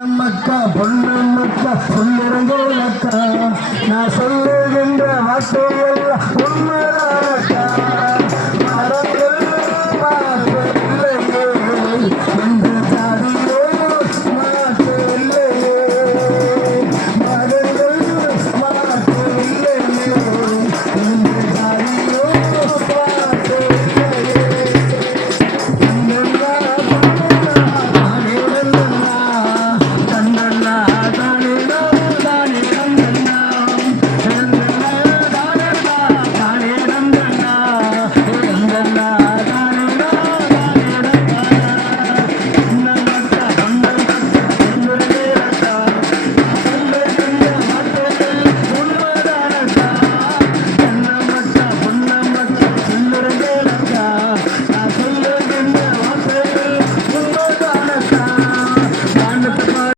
மக்கா பொன்னம்மக்கா சொல்லுறங்க நான் சொல்லுகின்ற வார்த்தையெல்லாம்